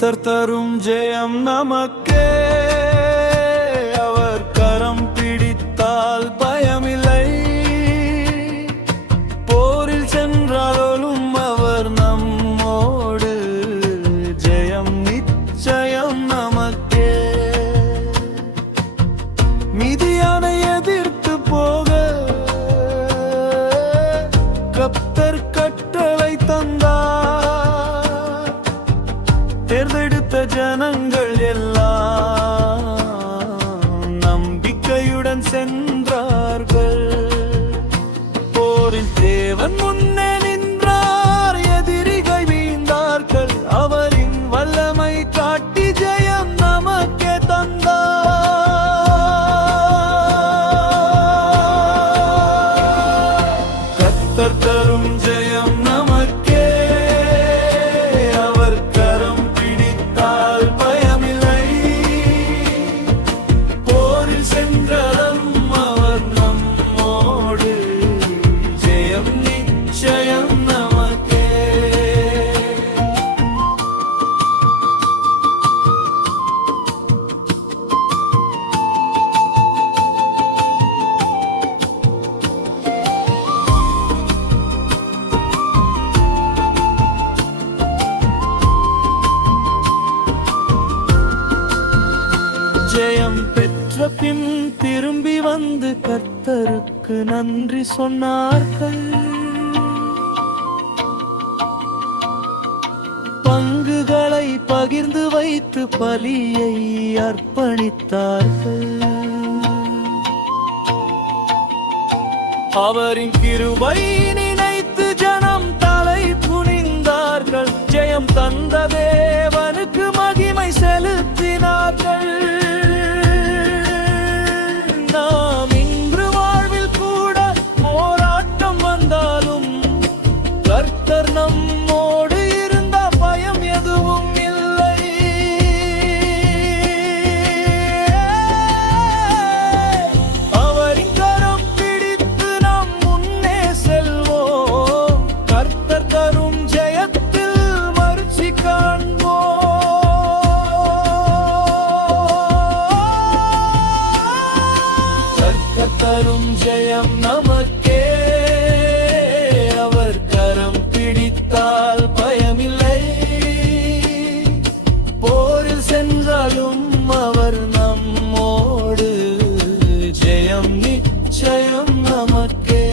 கர்த்தர் தரும் ஜெயம் நமக்கே. அவர் கரம் பிடித்தால் பயமில்லை. போரில் சென்றாலும் அவர் நம்மோடு. ஜெயம் நிச்சயம் நமக்கே. மிதியானை எதிர்த்து போக கர்த்தர் கட்டளை தந்தார். தேர்ந்தெடுத்த ஜனங்கள் எல்லாம் நம்பிக்கையுடன் சென்றார்கள். போரில் தேவன் முன்னே நின்றார். எதிரிகள் வீழ்ந்தார்கள். அவரின் வல்லமை காட்டி ஜெயம் நமக்கே தந்தார். கர்த்தர் தரும் ஜெயம் நமக்கே. அவர் கரம் பிடித்தால் பயமில்லை. போரில் சென்றாலும் அவர் நம்மோடு. ஜெயம் நிச்சயம் நமக்கே. ஜெயம் பெற்ற பின் திரும்பி வந்து கர்த்தருக்கு நன்றி சொன்னார்கள். பங்குகளை பகிர்ந்து வைத்து பலியை அர்ப்பணித்தார்கள். அவரின் கிருபை நினைத்து ஜனம் தலை குனிந்தார்கள். ஜெயம் தந்த தேவனுக்கு மகிமை செலுத்தினார்கள். நாம் இன்று வாழ்வில் கூட போராட்டம் வந்தாலும் கர்த்தர் நம்மோடு இருந்த பயம் எதுவும் இல்லை. அவரின் கரம் பிடித்து நாம் முன்னே செல்வோம். கர்த்தர் தரும் ஜெயத்தில் மகிழ்ச்சி காண்போம். கர்த்தர் தரும் ஜெயம் நமக்கே. அவர் கரம் பிடித்தால் பயமில்லை. போரில் சென்றாலும் அவர் நம்மோடு. ஜெயம் நிச்சயம் நமக்கே.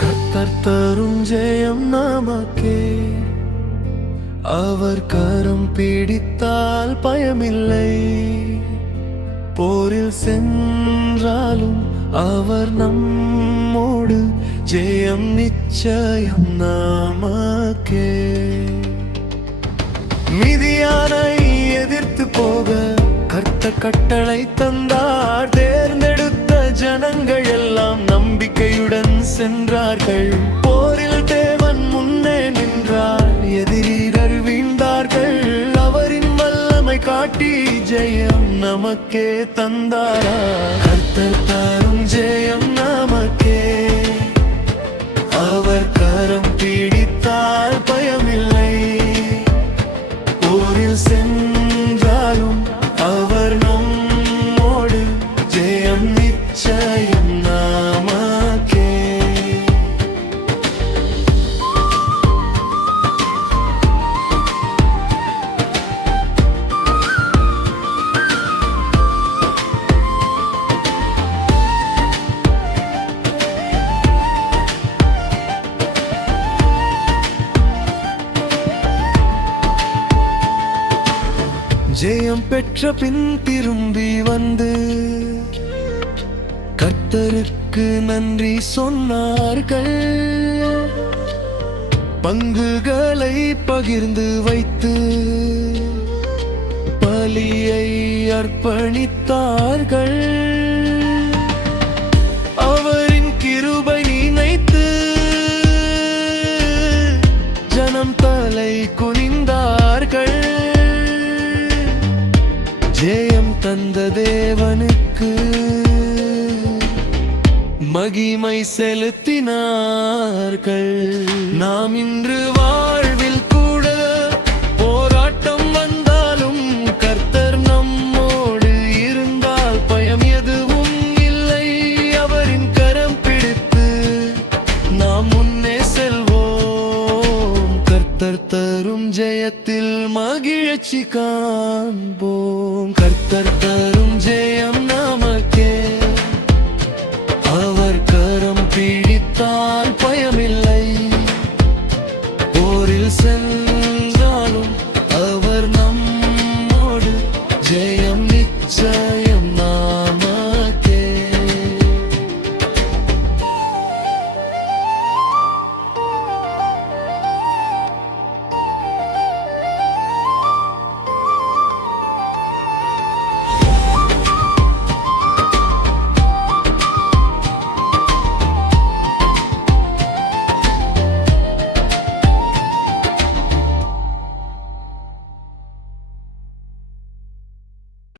கர்த்தர் தரும் ஜெயம் நமக்கே. அவர் கரம் பிடித்தால் பயமில்லை. போரில் சென்றாலும் அவர் நம்மோடு. ஜெயம் நிச்சயம் நமக்கே. மிதியானை எதிர்த்து போக கர்த்தர் கட்டளை தந்தார். தேர்ந்தெடுத்த ஜனங்கள் எல்லாம் நம்பிக்கையுடன் சென்றார்கள். போரில் தேவன் முன்னே நின்றார். எதிரிகள் வீழ்ந்தார்கள். அவரின் வல்லமை காட்டி ஜெயம் நமக்கே தந்தாரா. கர்த்தர் தரும் ஜெயம் நமக்கே. அவர் கரம் பிடித்தால் பயமில்லை. போரில் சென்றாலும் அவர் நம்மோடு. ஜெயம் நிச்சயம் நமக்கே. ஜெயம் பெற்ற பின் திரும்பி வந்து கர்த்தருக்கு நன்றி சொன்னார்கள். பங்குகளை பகிர்ந்து வைத்து பலியை அர்ப்பணித்தார்கள். அவரின் கிருபை நினைத்து ஜனம் தலை குனிந்தார்கள். ஜெயம் தந்த தேவனுக்கு மகிமை செலுத்தினார்கள். நாம் இன்று வாழ்வில் கூட போராட்டம் வந்தாலும் கர்த்தர் நம்மோடு இருந்தால் பயம் எதுவும் இல்லை. அவரின் கரம் பிடித்து நாம் முன்னே செல்வோம். கர்த்தர் தரும் ஜெயத்தில் மகிழ்ச்சி காண்போம். கர்த்தர் தரும் ஜெயம் நமக்கே.